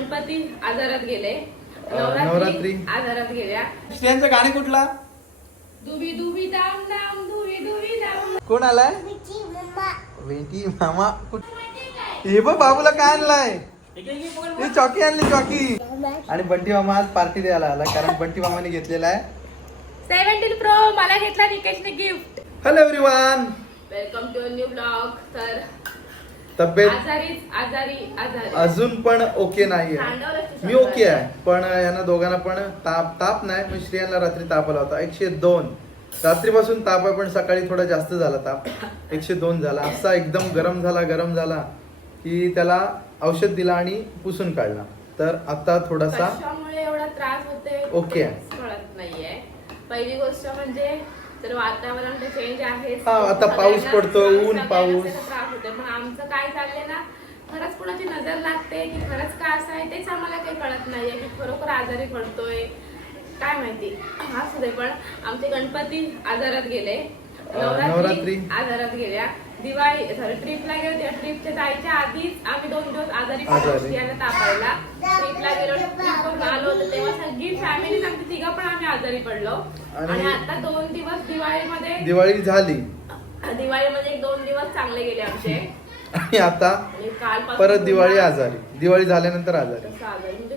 गणपती आजारात गेले. नवरात्री. आजारात गेल्या. श्रेयांचं गाणे कुठला? दुबी दुबी दाम दाम दुबी दुबी दाम. कोण आलाय? वेटी मामा. कुठ हे बघ बाबूला काय आणलाय? हे चॉकी आणली चॉकी. आणि बंटी मामा आज पार्टी द्यायला आला कारण बंटी मामाने घेतलेला आहे. सेव्हन्टीन प्रो मला घेतला निकेशने gift. Hello everyone welcome to new blog तर तब्येत आजारी आजारी आजारी. अजून पण ओके सांडवलंच ते मी. ओके आहे पण यांना दोघांना पण ताप ताप नाही. पण श्रेयांना रात्री ताप आला होता. एकशे दोन. रात्रीपासून ताप आहे पण सकाळी थोडा जास्त झाला ताप. एकशे दोन झाला. असा एकदम गरम झाला गरम झाला की त्याला औषध दिला आणि पुसून काढला. तर आता थोडासा कशामुळे एवढा त्रास होते ओके आहे. तेच कळत नाहीये. पहिली गोष्ट म्हणजे तर वातावरण तर चेंज आहे हा, आता पाऊस पडतो, ऊन, पाऊस. त्रास होते पण आमचं काय चाललंय ना खरंच कुणाची नजर लागते की खरंच का असं आहे तेच आम्हाला काही कळत नाहीये की खरोखर आजारी पडतोय. काय माहिती. असू दे पण आमचे गणपती आजारात गेले. नवरात्री. आजारात गेल्या. दिवाळी सॉरी ट्रिपला गेलो त्या ट्रिपच्या जायच्या आधीच आम्ही दोन दिवस आजारी पडलो तापायला. ट्रिपला गेलो ट्रिपवरून आलो होतो तेव्हा सगळी फॅमिली आमची तिघं पण आम्ही आजारी पडलो. आणि- आता दोन दिवस दिवाळीमध्ये दिवाळी झाली. दिवाळीमध्ये एक दोन दिवस चांगले गेले आमचे. आणि आता परत दिवाळी आजारी. दिवाळी झाल्यानंतर आजारी. आजारी. म्हणजे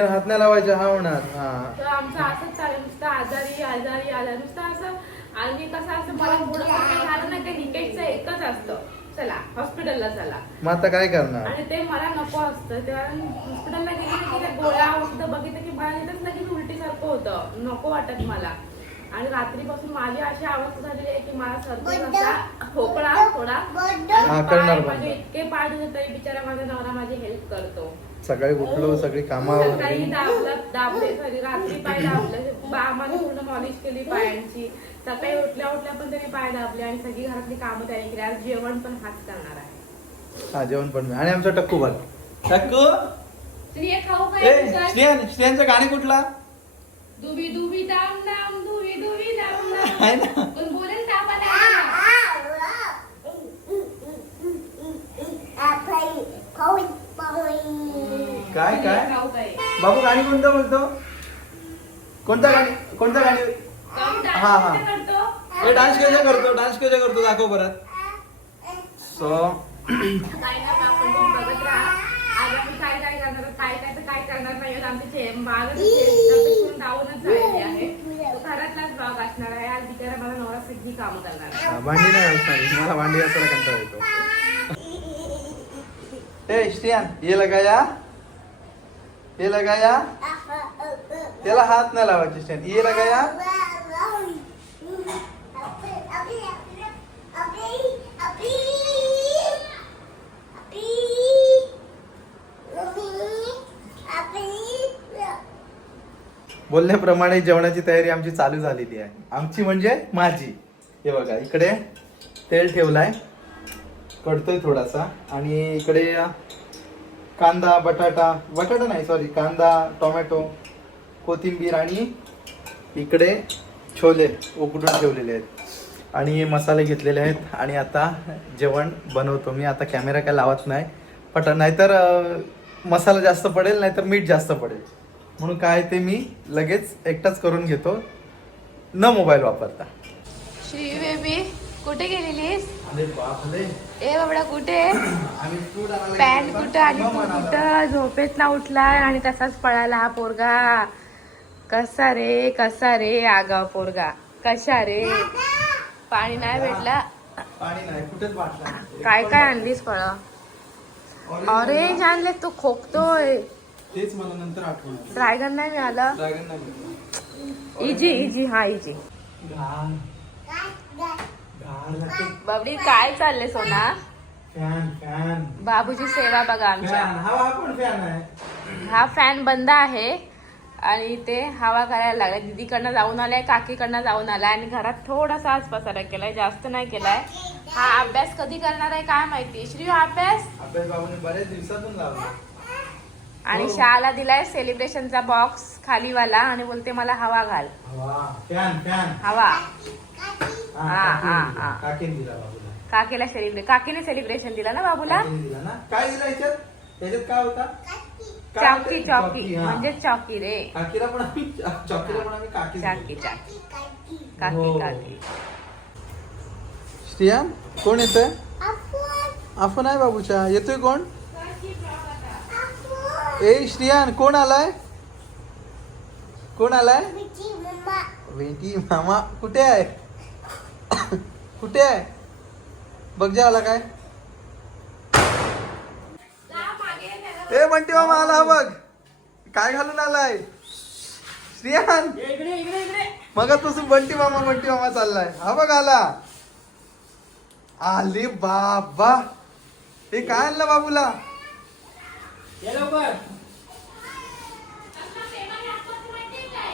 हात नाही लावायचे हा होणार. हा. तर आमचं असंच चालेल नुसतं आजारी आजारी आजारी नुसतं असं आणि कसं असं मला पुढं झालं ना ते लिकेजचं एकच असतं. चला हॉस्पिटलला चला. मग आता काय करणार? आणि ते मला नको असतं. तेव्हा हॉस्पिटलला गेली की त्या गोळ्या औषधं बघितलं की मला तिथंच लगेच उलटीसारखं होतं. नको वाटत मला. आणि रात्रीपासून माझी अशी अवस्था झालेली आहे की मला सर्दी खोकला थोडा आणि हा, पाय. माझे इतके पाय दुखत तरी बिचारा माझा नवरा माझी हेल्प करतो. सकाळी उठलो सगळी कामावर सकाळी दाबलं दाबले सॉरी रात्री पाय दाबले. आम्हाला पूर्ण मॉलिश केली पायांची. सकाळी उठल्या उठल्या पण त्यांनी पाय दाबले आणि सगळी घरातली कामं त्याने केली. आज जेवण पण हाच करणार आहे. हा जेवण पण. आणि आमचा टक्कू बघ. टक्कू? श्री हे खाऊ काय श्रेयान श्रेयांचं गाणे कुठला? दुबी दुबी दाम दाम दुबी आहे ना? काय काय? खाऊ काय बाबू गाणी कोणतं बोलतो? कोणता गाणी कोणता गाणी? हा, हा. डान्स करतो? ए डान्स कशा करतो? डान्स कशा करतो? दाखव परत. सो काय ना आपण तुम्ही बघत राहा आज आपण काय काय करणार आहोत, काय काय तर काय करणार नाही आहोत. आमची डाऊनच झालेली आहे. तो घरातलाच ब्लॉग असणार आहे. मला नवरा करणार भांडी नाही असणार मला भांडी असायला कंटाळा येतो. ए श्रियान ये लगाया ये. लगाया त्याला हात नाही लावायचे श्रियान ये लगाया बोलण्याप्रमाणे जेवणाची तयारी आमची चालू झालेली आहे. आमची म्हणजे माझी. हे बघा इकडे तेल ठेवलाय. कडतोय थोडासा. आणि इकडे कांदा बटाटा बटाटा नाही सॉरी कांदा टोमॅटो कोथिंबीर आणि इकडे छोले उकडून ठेवलेले आहेत. आणि हे मसाले घेतलेले आहेत. आणि आता जेवण बनवतो मी. आता कॅमेरा काय लावत नाही. पटा नाहीतर मसाला जास्त पडेल नाहीतर मीठ जास्त पडेल. म्हणून काय ते मी लगेच एकटाच करून घेतो. न मोबाईल वापरता. श्री बेबी कुठे गेलेलीस ए बाबडा कुठे? पॅन्ट कुठं आणि तू. कुठं? झोपेत ना उठलाय आणि तसाच पळाला हा पोरगा. कसा रे कसा रे आगाव पोरगा. कशा रे? पाणी नाही भेटला. काय काय आणलीस फळ? ऑरेंज आणले. तू खोकतोय. तेच मला नंतर आठवण ड्रॅगन नाही मिळालं. इजी इजी हा इजी बबडी काय चालले सोना? फॅन फॅन बाबूची सेवा बघा आमच्या. फॅन हा हा पण फॅन आहे. हा फॅन बंद आहे. आणि ते हवा करायला लागलाय. दीदीकडनं जाऊन आलाय काकीकडनं जाऊन आलाय. आणि घरात थोडासा आज पसारा केलाय जास्त नाही केलाय. हा अभ्यास कधी करणार आहे काय माहिती? श्री हा अभ्यास? अभ्यास बाबूने बरेच दिवसातून लावला. आणि हो. शाळेला दिलाय सेलिब्रेशनचा बॉक्स खालीवाला आणि बोलते मला हवा घाल. वा फॅन फॅन हवा. हा, हा, काकीने हा, दिला, बाबूला. काकीला सेलिब्रेट काकीने सेलिब्रेशन दिलं ना बाबूला? काकीने दिला ना. काय दिला याच्यात? त्याच्यात काय होता? काय होतं? चॉकी चॉकी. हा. म्हणजे चॉकी रे. काकीला पण आम्ही चॉकीला पण आम्ही काकी चाकी चाकी. काकी हो. काकी. श्रिया कोण येतोय? आपण आहे बाबूच्या. येतोय कोण? ए श्रियान कोण आलाय? कोण आलाय? वेटी मामा. कुठे आहे? कुठे आहे? बघ जा आला काय. ए बंटी मामा आला हा बघ. काय घालून आलाय? श्रियान मग तुझं बंटी मामा बंटी मामा चाललाय. हा बघ आला. आले बाबा. हे काय आणलं बाबूला?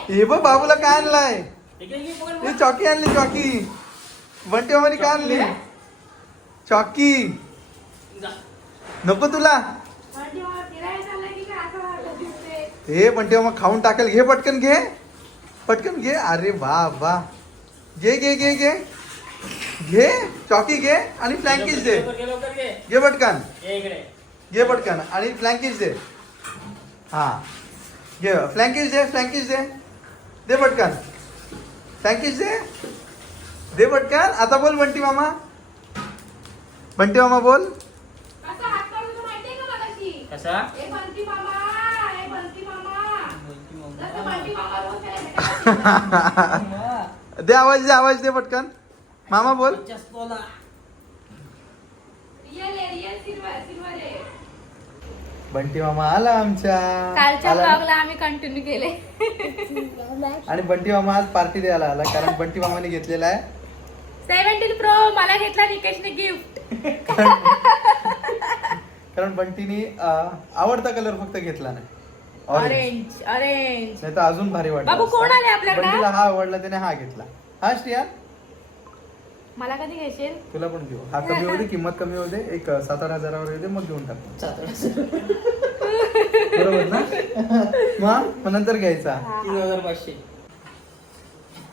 हे बघ बाबूला काय आणलाय? हे चॉकी आणली चॉकी. बंटी मामाने काय आणली? चॉकी. नको तुला. हे बंटी मामा खाऊन टाकेल. घे पटकन घे. पटकन घे. अरे वा वा. घे घे घे घे. घे. चॉकी घे आणि फ्लँकीज दे. घे. पटकन. घे पटकन आणि फ्लँकीज दे. हा. घे. फ्लँकीज दे फ्लँकीज दे. दे पटकन. फ्लँकीज दे. दे पटकन. आता बोल बंटी मामा. बंटी मामा बोल. कसा दे आवाज दे आवाज दे पटकन. मामा बोल. बंटी मामा आला आमच्या. कालच्या आला. ब्लॉगला आम्ही कंटिन्यू केले. आणि बंटी मामा आज पार्टी द्यायला आला कारण बंटी मामाने घेतलेला आहे. सेव्हन्टीन प्रो मला घेतला निकेशने गिफ्ट. कारण बंटीनी अं, आवडता कलर फक्त घेतला नाही. ऑरेंज ऑरेंज नाही तर अजून भारी वाटलं बाबू, असतं. कोण आले आपल्याकडं? बंटीला हा आवडला त्याने हा घेतला. हा श्रिया? मला कधी घेशील? तुला पण घेऊ. हा कमी होते किंमत कमी होते एक अं, सात आठ हजारावर येते मग घेऊन टाकतो बरोबर ना? मग मग नंतर घ्यायचा. तीन हजार पाचशे.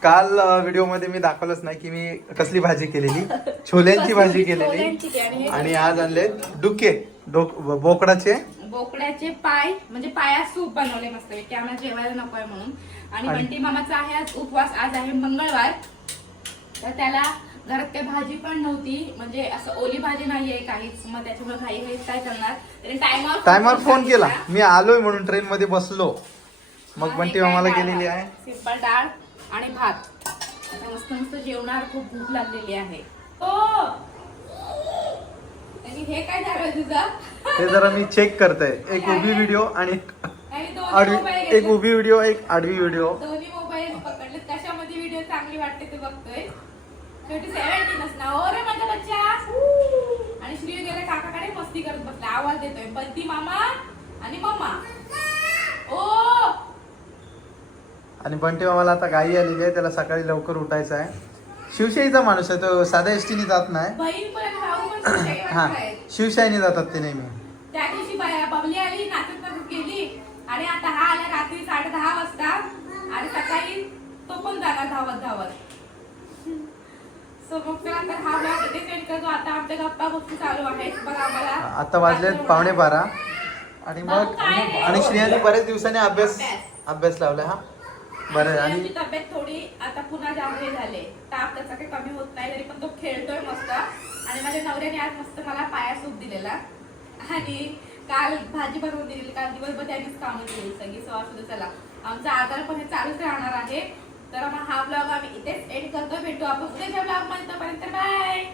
काल व्हिडिओमध्ये मी दाखवलंच नाही की मी कसली भाजी केलेली. छोल्यांची भाजी केलेली. आणि आज आणले डुके. बोकडाचे. बोकड्याचे पाय म्हणजे पाया सूप बनवले मस्त आम्हाला जेवायला नकोय म्हणून. आणि बंटी मामाचा आहे आज उपवास. आज आहे मंगळवार. तर त्याला घरात काही भाजी पण नव्हती. म्हणजे असं ओली भाजी नाहीये काहीच. मग त्याच्यामुळे घाई घाई काय करणार? टायमावर फोन केला. मी आलोय म्हणून ट्रेन मध्ये बसलो. मग बंटी मामाला गेलेली आहे. सिंपल डाळ. आणि भात. आता मस्त मस्त जेवणार खूप भूक लागलेली आहे. हो! आणि हे काय झालं तुझं? ते जरा मी चेक करतोय. एक उभी व्हिडिओ आणि एक आडवी एक. उभी व्हिडिओ एक आडवी व्हिडिओ दोन्ही मोबाईल पकडले कशामध्ये व्हिडिओ चांगली वाटते ते बघतोय. शेवटी सेव्हन्टीनच ना ओ रे माझा बच्चा. आणि श्री गेले काकाकडे मस्ती करत बसला. आवाज देतोय. बंटी मामा आणि मम्मा. ओ आणि बंटी मामाला आता गाई आलेली आहे त्याला सकाळी लवकर उठायचं आहे. शिवशाहीचा माणूस आहे तो साध्या एसटीने जात नाही. हा. शिवशाहीने जातात ते नेहमी. त्या दिवशी बाया- बबली आली नाचत नाचत गेली. आणि आता हा आला रात्री साडे दहा वाजता. आणि सकाळी तो पण जाणार धावत धावत. सो मग चला आता हा ब्लॉग इथे सेंड करतो. आता आमच्या गप्पा गोष्टी चालू आहेत. बघा आम्हाला आता वाजलेत पावणे बारा. आणि मग? आणि श्रेयाने बरेच दिवसांनी अभ्यास अभ्यास. अभ्यास लावलाय हा. बरं. आणि तब्येत थोडी आता पुन्हा हे झाले. ताप त्याचा काही कमी होत नाही तरी पण तो खेळतोय मस्त. आणि माझ्या नवऱ्याने आज मस्त मला पाया सूप दिलेला. आणि काल भाजी बनवून दिलेली काल दिवसभर त्यांनीच कामं केली सगळी. सो असू दे चला. आमचा आजार पण हे चालूच राहणार आहे. तर मग हा ब्लॉग आम्ही इथेच एंड करतो. भेटू आपण उद्याच्या ब्लॉगमध्ये तोपर्यंत बाय